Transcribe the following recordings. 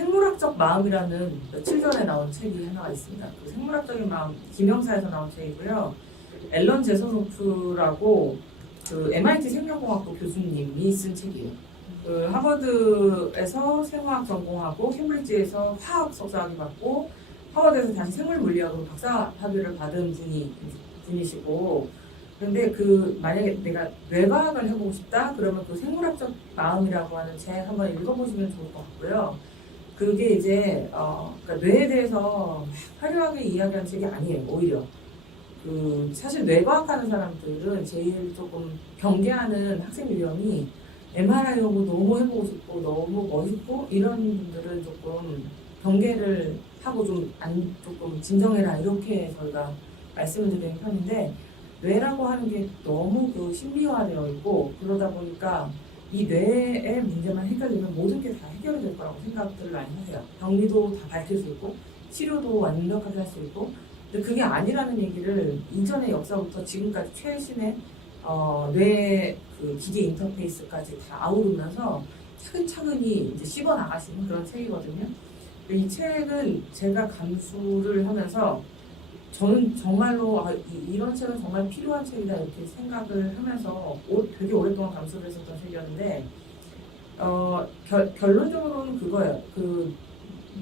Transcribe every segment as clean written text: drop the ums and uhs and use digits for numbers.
생물학적 마음이라는 며칠 전에 나온 책이 하나가 있습니다. 그 생물학적인 마음, 김영사에서 나온 책이고요. 앨런 제서노프라고 그 MIT 생명공학부 교수님이 쓴 책이에요. 그 하버드에서 생화학 전공하고 캠브리지에서 화학 석사학위 받고 하버드에서 다시 생물물리학으로 박사 학위를 받은 분이시고, 그런데 그 만약에 내가 뇌과학을 해보고 싶다 그러면 그 생물학적 마음이라고 하는 책 한번 읽어보시면 좋을 것 같고요. 그게 이제 그러니까 뇌에 대해서 화려하게 이야기하는 책이 아니에요. 오히려 그 사실 뇌과학하는 사람들은 제일 조금 경계하는 학생 유형이 MRI 연구 너무 해보고 싶고 너무 멋있고 이런 분들은 조금 경계를 하고 조금 진정해라 이렇게 저희가 말씀을 드리는 편인데, 뇌라고 하는 게 너무 그 신비화되어 있고 그러다 보니까 이 뇌의 문제만 해결되면 모든 게 다 해결이 될 거라고 생각들을 많이 하세요. 병리도 다 밝힐 수 있고 치료도 완벽하게 할 수 있고, 근데 그게 아니라는 얘기를 이전의 역사부터 지금까지 최신의 뇌 그 기계 인터페이스까지 다 아우르면서 차근차근히 이제 씹어 나가시는 그런 책이거든요. 이 책은 제가 감수를 하면서 저는 정말로 이런 책은 정말 필요한 책이다 이렇게 생각을 하면서 되게 오랫동안 감수를 했었던 책이었는데, 결론적으로는 그거예요. 그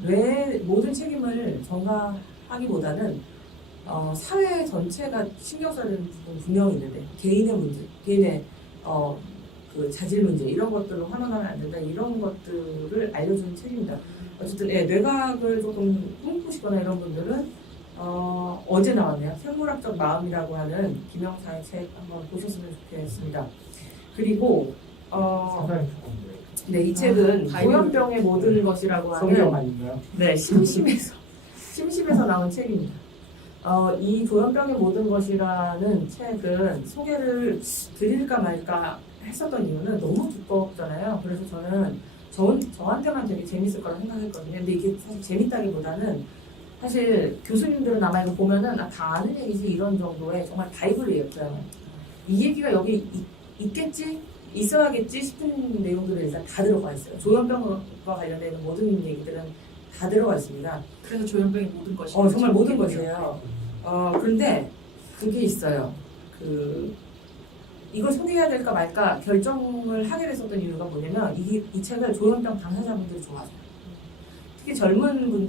뇌 모든 책임을 전가하기보다는 사회 전체가 신경 써야 되는 부분 분명히 있는데, 개인의 문제, 개인의 그 자질 문제 이런 것들로 환원하면 안 된다 이런 것들을 알려주는 책입니다. 어쨌든 뇌과학을 조금 꿈꾸시거나 이런 분들은 어제 나왔네요. 생물학적 마음이라고 하는 김영사의 책 한번 보셨으면 좋겠습니다. 그리고 네, 이 책은 조현병의 모든 것이라고 하는 네, 심심해서 나온 책입니다. 이 조현병의 모든 것이라는 책은 소개를 드릴까 말까 했었던 이유는 너무 두껍잖아요. 그래서 저한테만 되게 재밌을 거라고 생각했거든요. 근데 이게 사실 재밌다기보다는 사실 교수님들은 아마 이거 보면은 다 아는 얘기지 이런 정도의 정말 바이블이었어요. 이 얘기가 여기 있겠지? 있어야겠지 싶은 내용들은 일단 다 들어가 있어요. 조현병과 관련된 모든 얘기들은 다 들어가 있습니다. 그래서 조현병의 모든 것이 정말 모든 것이에요. 그런데 그게 있어요. 이걸 소개해야 될까 말까 결정을 하게 됐었던 이유가 뭐냐면 이 책을 조현병 당사자분들이 좋아하세요. 특히 젊은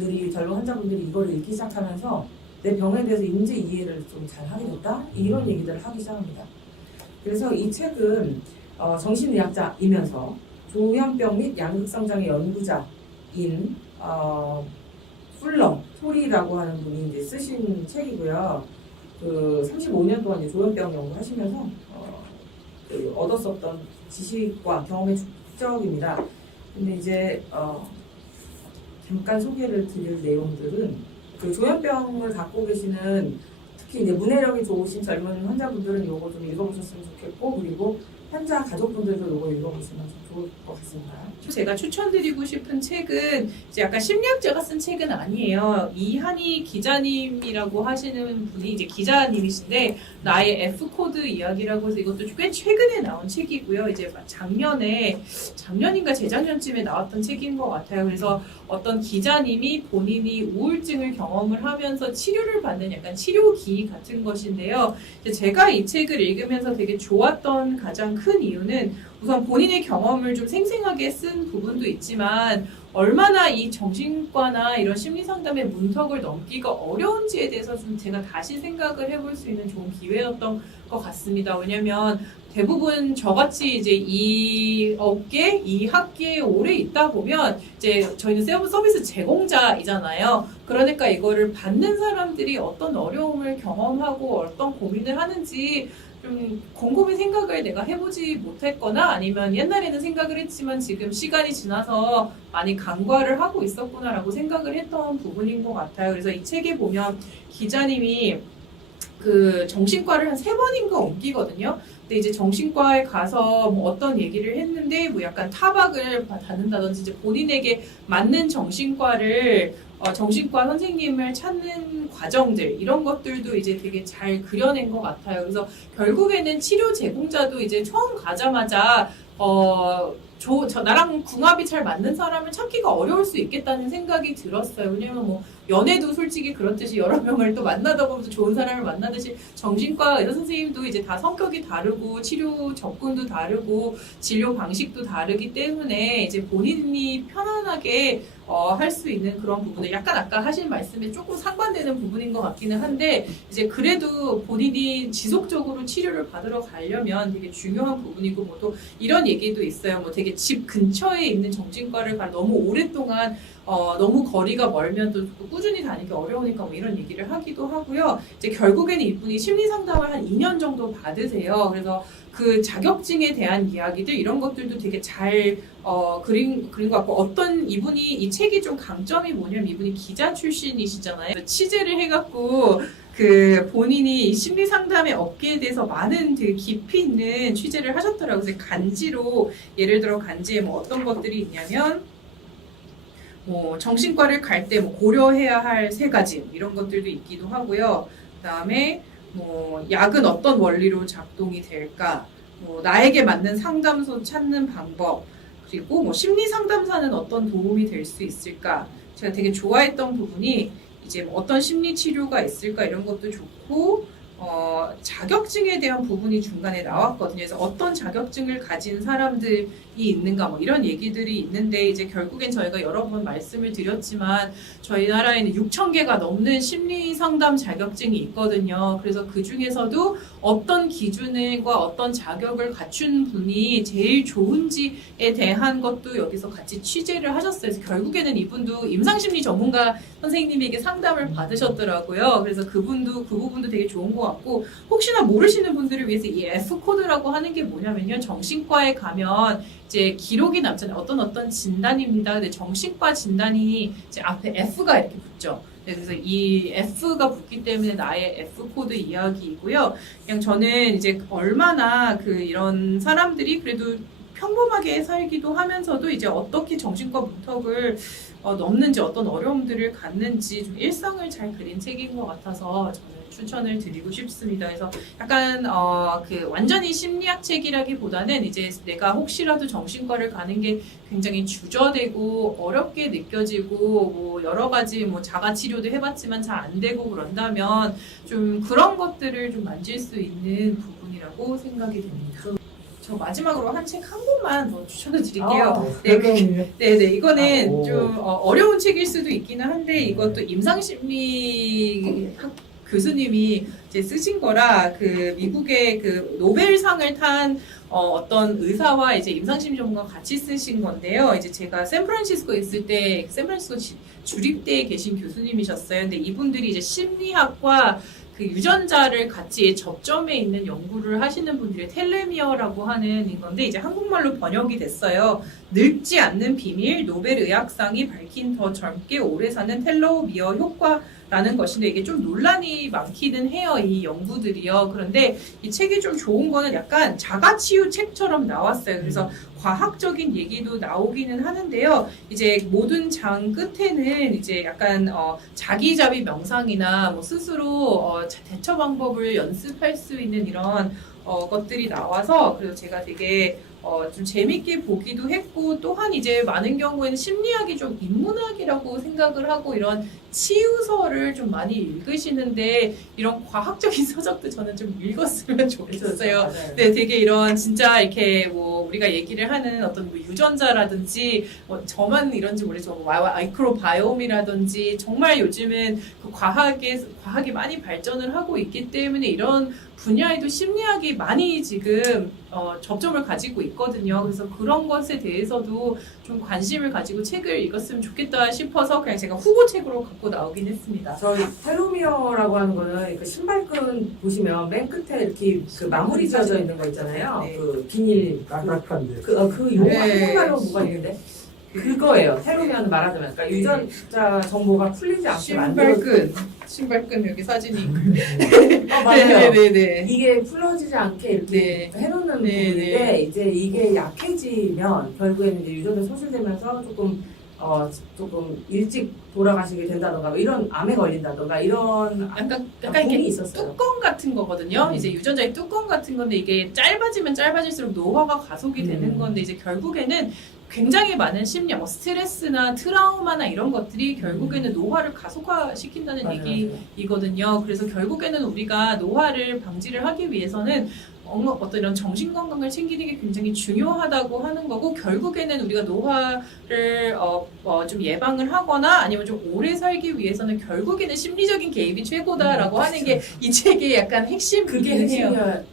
환자분들이 이걸 읽기 시작하면서 내 병에 대해서 인지 이해를 좀 잘 하게 됐다? 이런 얘기들을 하기 시작합니다. 그래서 이 책은 정신의학자이면서 조현병 및 양극성장애 연구자인 토리라고 하는 분이 이제 쓰신 책이고요. 그 35년 동안 이제 조현병 연구하시면서 얻었었던 지식과 경험의 축적입니다. 근데 이제 잠깐 소개를 드릴 내용들은 그 조현병을 갖고 계시는 특히 이제 문해력이 좋으신 젊은 환자분들은 이거 좀 읽어보셨으면 좋겠고, 그리고 환자 가족분들도 이거 읽어보시면 좋을 것 같습니다. 제가 추천드리고 싶은 책은 이제 약간 심리학자가 쓴 책은 아니에요. 이한희 기자님이라고 하시는 분이 이제 기자님이신데, 나의 F코드 이야기라고 해서 이것도 꽤 최근에 나온 책이고요. 이제 작년인가 재작년쯤에 나왔던 책인 것 같아요. 그래서 어떤 기자님이 본인이 우울증을 경험을 하면서 치료를 받는 약간 치료기 같은 것인데요. 제가 이 책을 읽으면서 되게 좋았던 가장 큰 이유는 우선 본인의 경험을 좀 생생하게 쓴 부분도 있지만 얼마나 이 정신과나 이런 심리상담의 문턱을 넘기가 어려운지에 대해서 좀 제가 다시 생각을 해볼 수 있는 좋은 기회였던 것 같습니다. 왜냐면 대부분 저같이 이제 이 업계, 이 학계에 오래 있다 보면 이제 저희는 서비스 제공자이잖아요. 그러니까 이거를 받는 사람들이 어떤 어려움을 경험하고 어떤 고민을 하는지 좀 곰곰이 생각을 내가 해보지 못했거나 아니면 옛날에는 생각을 했지만 지금 시간이 지나서 많이 간과를 하고 있었구나라고 생각을 했던 부분인 것 같아요. 그래서 이 책에 보면 기자님이 그 정신과를 한 3번인가 옮기거든요. 근데 이제 정신과에 가서 뭐 어떤 얘기를 했는데 뭐 약간 타박을 받는다든지 이제 본인에게 맞는 정신과 선생님을 찾는 과정들 이런 것들도 이제 되게 잘 그려낸 것 같아요. 그래서 결국에는 치료 제공자도 이제 처음 가자마자 나랑 궁합이 잘 맞는 사람을 찾기가 어려울 수 있겠다는 생각이 들었어요. 왜냐면 뭐 연애도 솔직히 그렇듯이 여러 명을 또 만나다 보면 좋은 사람을 만나듯이 정신과 의사 선생님도 이제 다 성격이 다르고 치료 접근도 다르고 진료 방식도 다르기 때문에 이제 본인이 편안하게 할 수 있는 그런 부분을 약간 아까 하신 말씀에 조금 상반되는 부분인 것 같기는 한데 이제 그래도 본인이 지속적으로 치료를 받으러 가려면 되게 중요한 부분이고 뭐 또 이런 얘기도 있어요. 뭐 되게 집 근처에 있는 정신과를 너무 오랫동안 너무 거리가 멀면 또 꾸준히 다니기 어려우니까 뭐 이런 얘기를 하기도 하고요. 이제 결국에는 이분이 심리 상담을 한 2년 정도 받으세요. 그래서 그 자격증에 대한 이야기들 이런 것들도 되게 잘 그린 것 같고 이분이 이 책이 좀 강점이 뭐냐면 이분이 기자 출신이시잖아요. 취재를 해갖고 그 본인이 심리 상담의 업계에 대해서 많은 되게 깊이 있는 취재를 하셨더라고요. 그래서 간지로 예를 들어 간지에 뭐 어떤 것들이 있냐면 뭐 정신과를 갈 때 뭐 고려해야 할 3가지 이런 것들도 있기도 하고요. 그다음에 뭐 약은 어떤 원리로 작동이 될까? 뭐 나에게 맞는 상담소 찾는 방법 그리고 뭐 심리 상담사는 어떤 도움이 될 수 있을까? 제가 되게 좋아했던 부분이 이제 뭐 어떤 심리 치료가 있을까 이런 것도 좋고 자격증에 대한 부분이 중간에 나왔거든요. 그래서 어떤 자격증을 가진 사람들이 있는가 뭐 이런 얘기들이 있는데 이제 결국엔 저희가 여러 번 말씀을 드렸지만 저희 나라에는 6,000개가 넘는 심리 상담 자격증이 있거든요. 그래서 그 중에서도 어떤 기준과 어떤 자격을 갖춘 분이 제일 좋은지에 대한 것도 여기서 같이 취재를 하셨어요. 그래서 결국에는 이분도 임상심리 전문가 선생님에게 상담을 받으셨더라고요. 그래서 그 부분도 되게 좋은 것 같고 혹시나 모르시는 분들을 위해서 이 F코드라고 하는 게 뭐냐면요. 정신과에 가면 이제 기록이 남잖아요. 어떤 진단입니다. 근데 정신과 진단이 이제 앞에 F가 이렇게 붙죠. 그래서 이 F가 붙기 때문에 나의 F코드 이야기이고요. 그냥 저는 이제 얼마나 이런 사람들이 그래도 평범하게 살기도 하면서도 이제 어떻게 정신과 문턱을 넘는지 어떤 어려움들을 갖는지 좀 일상을 잘 그린 책인 것 같아서 저는 추천을 드리고 싶습니다. 그래서 약간 완전히 심리학 책이라기보다는 이제 내가 혹시라도 정신과를 가는 게 굉장히 주저되고 어렵게 느껴지고 뭐 여러 가지 뭐 자가 치료도 해봤지만 잘 안 되고 그런다면 좀 그런 것들을 좀 만질 수 있는 부분이라고 생각이 됩니다. 저 마지막으로 한 책 한 권만 더 추천을 드릴게요. 네, 이거는 좀 어려운 책일 수도 있기는 한데 이것도 임상심리학 교수님이 이제 쓰신 거라 미국의 노벨상을 탄 어떤 의사와 이제 임상심리 전문가 같이 쓰신 건데요. 이제 제가 샌프란시스코에 있을 때 샌프란시스코 주립대에 계신 교수님이셨어요. 근데 이분들이 이제 심리학과 유전자를 같이 접점에 있는 연구를 하시는 분들이 텔레미어라고 하는 건데 이제 한국말로 번역이 됐어요. 늙지 않는 비밀 노벨 의학상이 밝힌 더 젊게 오래 사는 텔로미어 효과라는 것인데 이게 좀 논란이 많기는 해요. 이 연구들이요. 그런데 이 책이 좀 좋은 거는 약간 자가치유 책처럼 나왔어요. 그래서 과학적인 얘기도 나오기는 하는데요. 이제 모든 장 끝에는 이제 약간 자기자비 명상이나 뭐 스스로 대처 방법을 연습할 수 있는 이런 것들이 나와서 그래서 제가 되게 좀 재밌게 보기도 했고 또한 이제 많은 경우에는 심리학이 좀 인문학이라고 생각을 하고 이런 치유서를 좀 많이 읽으시는데 이런 과학적인 서적도 저는 좀 읽었으면 좋겠어요. 네, 되게 이런 진짜 이렇게 뭐 우리가 얘기를 하는 어떤 뭐 유전자라든지 뭐 저만 이런지 모르겠지만 뭐 마이크로바이옴이라든지 정말 요즘은 과학이 많이 발전을 하고 있기 때문에 이런 분야에도 심리학이 많이 지금 접점을 가지고 있거든요. 그래서 그런 것에 대해서도 좀 관심을 가지고 책을 읽었으면 좋겠다 싶어서 그냥 제가 후보책으로 갖고 나오긴 했습니다. 저희 텔로미어라고 하는 거는 신발끈 보시면 맨 끝에 이렇게 마무리 지어져 있는 거 있잖아요. 네. 비닐 딱딱한데. 그 용어 네. 한국말로 뭐가 있는데 그거예요. 텔로미어는 말하자면 그러니까 유전자 정보가 풀리지 않게 만들어. 신발끈 여기 사진이. 맞아요. 네네네. 이게 풀어지지 않게 이렇게 해놓는 부분인데 이제 이게 약해지면 결국에는 이제 유전자 소실되면서 조금 조금 일찍 돌아가시게 된다던가 이런 암에 걸린다던가 이런 약간 공이 이렇게 있었어요. 뚜껑 같은 거거든요. 이제 유전자의 뚜껑 같은 건데 이게 짧아지면 짧아질수록 노화가 가속이 되는 건데 이제 결국에는 굉장히 많은 심리, 스트레스나 트라우마나 이런 것들이 결국에는 노화를 가속화시킨다는 맞아요. 얘기이거든요. 그래서 결국에는 우리가 노화를 방지를 하기 위해서는 어떤 이런 정신 건강을 챙기는 게 굉장히 중요하다고 하는 거고 결국에는 우리가 노화를 좀 예방을 하거나 아니면 좀 오래 살기 위해서는 결국에는 심리적인 개입이 최고다라고 하는 게 이 책의 약간 그게 핵심이긴 해요. 핵심이야.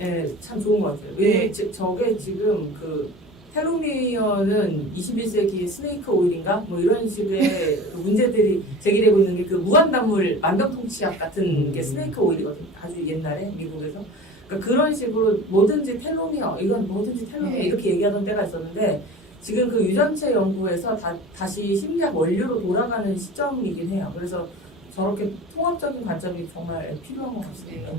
예, 참 좋은 것 같아요. 왜냐면 저게 지금 그 텔로미어는 21세기 스네이크 오일인가? 뭐 이런 식의 그 문제들이 제기되고 있는 게 그 무한단물 만병통치약 같은 게 스네이크 오일이거든요. 아주 옛날에 미국에서. 그러니까 그런 식으로 뭐든지 텔로미어, 이건 뭐든지 텔로미어 이렇게 얘기하던 때가 있었는데 지금 그 유전체 연구에서 다시 심리학 원료로 돌아가는 시점이긴 해요. 그래서 저렇게 통합적인 관점이 정말 필요한 것 같습니다.